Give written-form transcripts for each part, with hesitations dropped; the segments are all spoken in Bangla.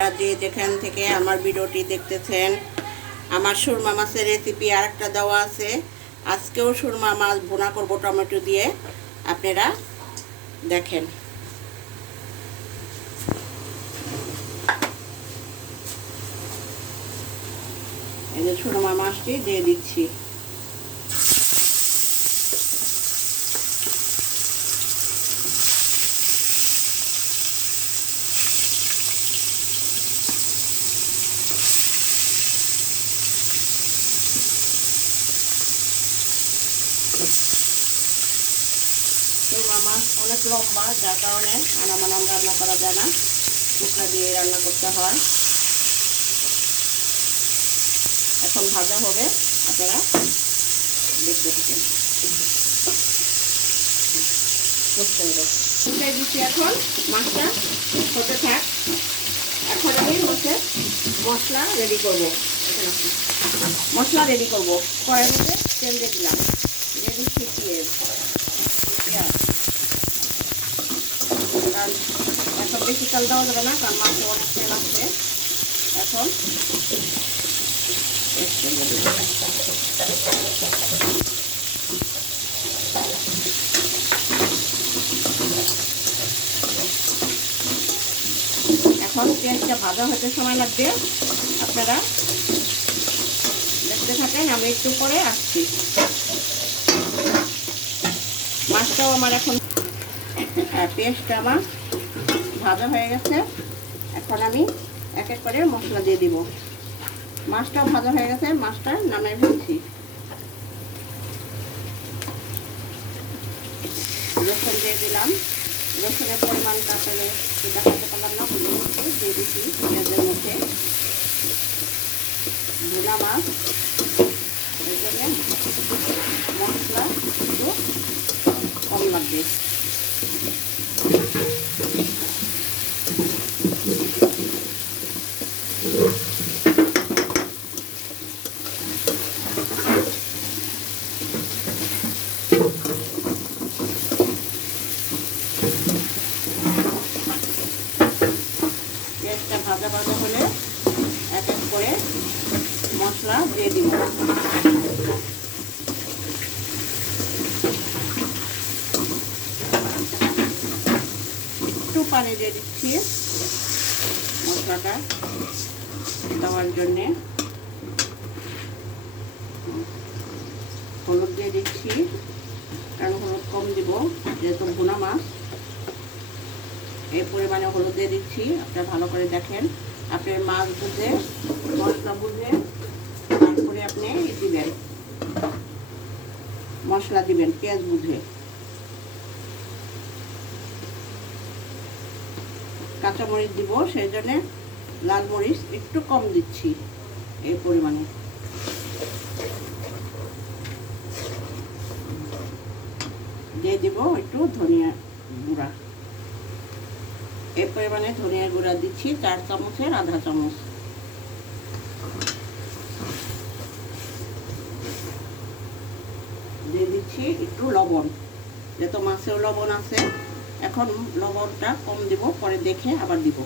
যে যেখান থেকে আমার ভিডিওটি দেখতেছেন, আমার সুরমা মাছের রেসিপি আরেকটা দেওয়া আছে। আজকেও সুরমা মাছ ভুনা করব টমেটো দিয়ে, আপনারা দেখেন। এই যে সুরমা মাছটি দিয়ে দিচ্ছি। সুরমা মাছ অনেক লম্বা, যার কারণে আনামানাম রান্না করা যায় না, টুকরা দিয়ে রান্না করতে হয়। এখন ভাজা হবে, আপনারা দেখতে থাকেন। দিচ্ছি এখন মাছটা হতে থাক। এখন আমি হচ্ছে মশলা রেডি করব। মশলা রেডি করবো, কড়াইয়ের মধ্যে তেল দিয়ে দিলাম, দিয়ে দিচ্ছি পেঁয়াজ। এখন বেশি তেল দেওয়া যাবে না, কারণ মাছে অনেক তেল আসবে। এখন পেঁয়াজটা ভাজা হতে সময় লাগবে, আপনারা দেখতে থাকেন। আমি একটু পরে আসছি। মাছটাও আমার এখন পেঁয়াজটা আমার ভাজা হয়ে গেছে। এখন আমি এক এক করে মশলা দিয়ে দিব। মাছটাও ভাজা হয়ে গেছে, মাছটা নামিয়ে ফেলছি। রসুন দিয়ে দিলাম। রসুনের পরিমাণটা আসলে দেখাতে পারলাম না, দিয়ে দিচ্ছি পেঁয়াজের মধ্যে। ভুনা মাছ, এই জন্য মশলা একটু কম লাগবে। পেঁয়াজটা ভাজা ভাজা হলে এক এক করে মশলা দিয়ে দিব। একটু পানি দিয়ে দিচ্ছি মশলাটা দেওয়ার জন্যে। হলুদ দিয়ে দিচ্ছি, কারণ হলুদ কম দিব যেহেতু ভুনা মাছ। এই পরিমাণে হলুদ দিয়ে দিচ্ছি, আপনারা ভালো করে দেখেন। আপনার মাছ বুঝে, মশলা বুঝে তারপরে আপনি দিবেন, মশলা দিবেন পেঁয়াজ বুঝে। কাঁচামরিচ দিব, সেই জন্যে লাল মরিচ একটু কম দিচ্ছি এই পরিমাণে। দিয়ে দিব একটু ধনিয়া গুঁড়া। এই পরিমাণে ধনিয়া গুঁড়া দিচ্ছি 4 চামচের আধা চামচ। দিয়ে দিচ্ছি একটু লবণ, যেহেতু মাছেও লবণ আছে। এখন লবণটা কম দিব, পরে দেখে আবার দিব।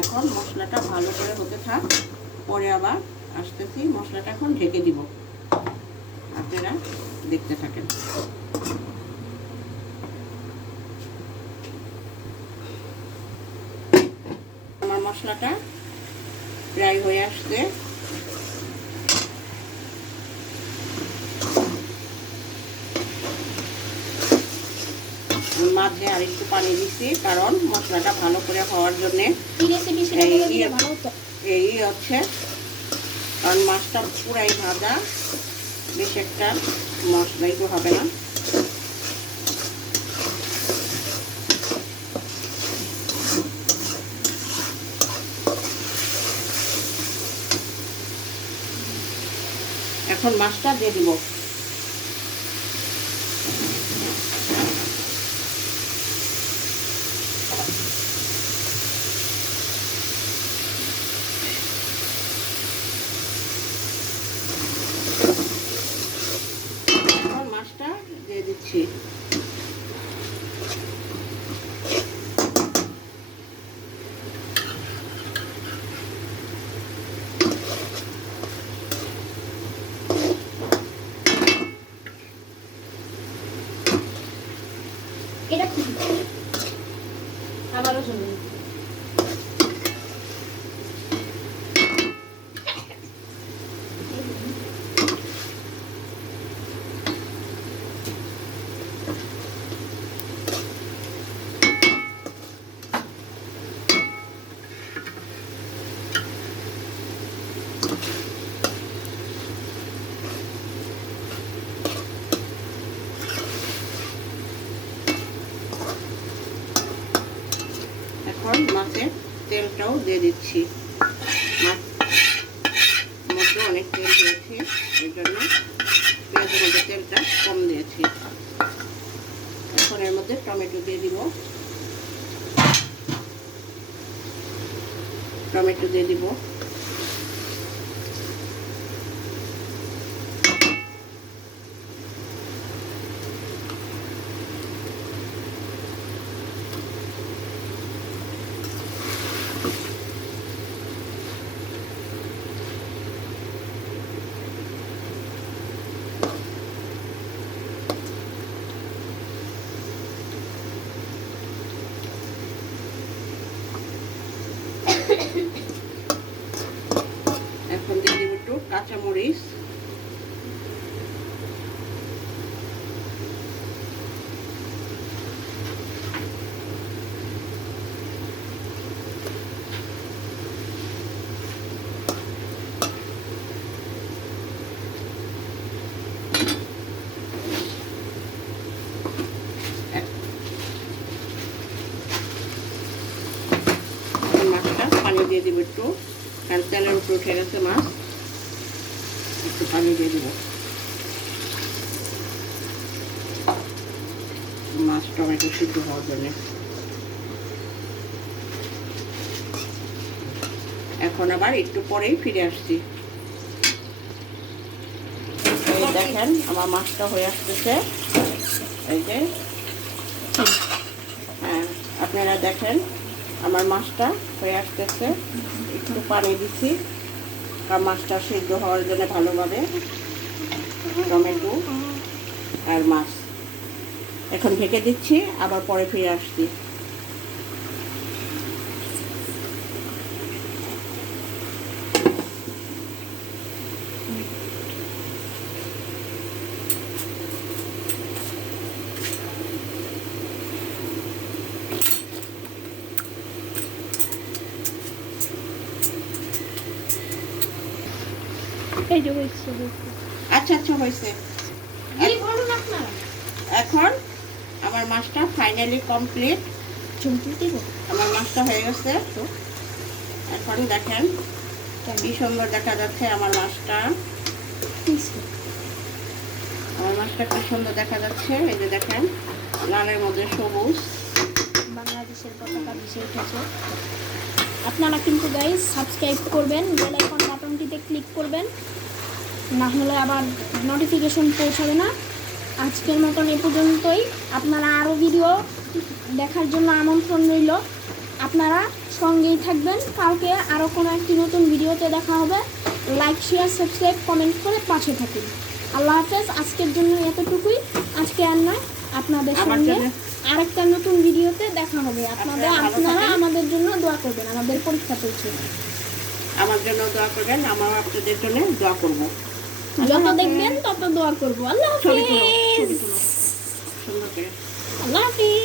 এখন মশলাটা ভালো করে হতে থাক, পরে আবার আসতেছি। মশলাটা এখন ঢেকে দিব, আপনারা দেখতে থাকেন। আমার মশলাটা প্রায় হয়ে আসছে। মাঝে আর একটু পানি দিচ্ছি, কারণ মশলাটা ভালো করে হওয়ার জন্য। এই হচ্ছে, কারণ মাছটা পুরাই ভাজা, বেশ একটা মশলা একটু হবে না। এখন মাছটা দিয়ে দিব। মাছটা দিয়ে দিচ্ছি। আবারও শুনুন। এখন মাছের তেলটাও দিয়ে দিচ্ছি। মাছ মধ্যে অনেক তেল দিয়েছি, এই জন্য পেঁয়াজের মধ্যে তেলটা কম দিয়েছি। এখন এর মধ্যে টমেটো দিয়ে দিব। টমেটো দিয়ে দিব। এখন দিয়ে দিব একটু কাঁচামরিচ। মাছটা পানি দিয়ে দিব একটু, কারণ তেলের উপরে উঠে গেছে মাছ। একটু পানি দিয়ে দিব। মাছ টমেটো সিদ্ধ হওয়ার জন্য। এখন আবার একটু পরেই ফিরে আসছি। এই দেখেন আমার মাছটা হয়ে আসতেছে। এই যে হ্যাঁ, আপনারা দেখেন আমার মাছটা হয়ে আসতেছে। একটু পানি দিচ্ছি আর মাছটা সিদ্ধ হওয়ার জন্য ভালোভাবে। টমেটো আর মাছ এখন ঢেকে দিচ্ছি, আবার পরে ফিরে আসছি। এই যে হয়েছে। আচ্ছা আচ্ছা হয়েছে। এখন আমার মাছটা ফাইনালি কমপ্লিট। আমার মাছটা হয়ে গেছে। এখন দেখেন কি সুন্দর দেখা যাচ্ছে আমার মাছটা। আমার মাছটা কি সুন্দর দেখা যাচ্ছে। এই যে দেখেন লালের মধ্যে সবুজ বাংলাদেশের পতাকা ভেসে উঠেছে। আপনারা কিন্তু গাইস সাবস্ক্রাইব করবেন, বেল আইকন বাটনটিতে ক্লিক করবেন, না হলে আবার নোটিফিকেশন পৌঁছাবে না। আজকের মতন এ পর্যন্তই। আপনারা আরও ভিডিও দেখার জন্য আমন্ত্রণ রইল। আপনারা সঙ্গেই থাকবেন। কালকে আরও কোনো একটি নতুন ভিডিওতে দেখা হবে। লাইক, শেয়ার, সাবস্ক্রাইব, কমেন্ট করে পাশে থাকুন। আল্লাহ হাফেজ। আজকের জন্য এতটুকুই। আজকে আর নয়, আপনাদের সঙ্গে আরেকটা নতুন ভিডিওতে দেখা হবে। আপনারা আমাদের জন্য দোয়া করবেন। আমাদের পরীক্ষা চলছে, আমার জন্য দোয়া করবেন। আমার আপনাদের জন্য দোয়া করব। যত দেখবেন তত দোয়া করবো। আল্লাহ হাফেজ। সুন্দর করে আল্লাহ হাফেজ।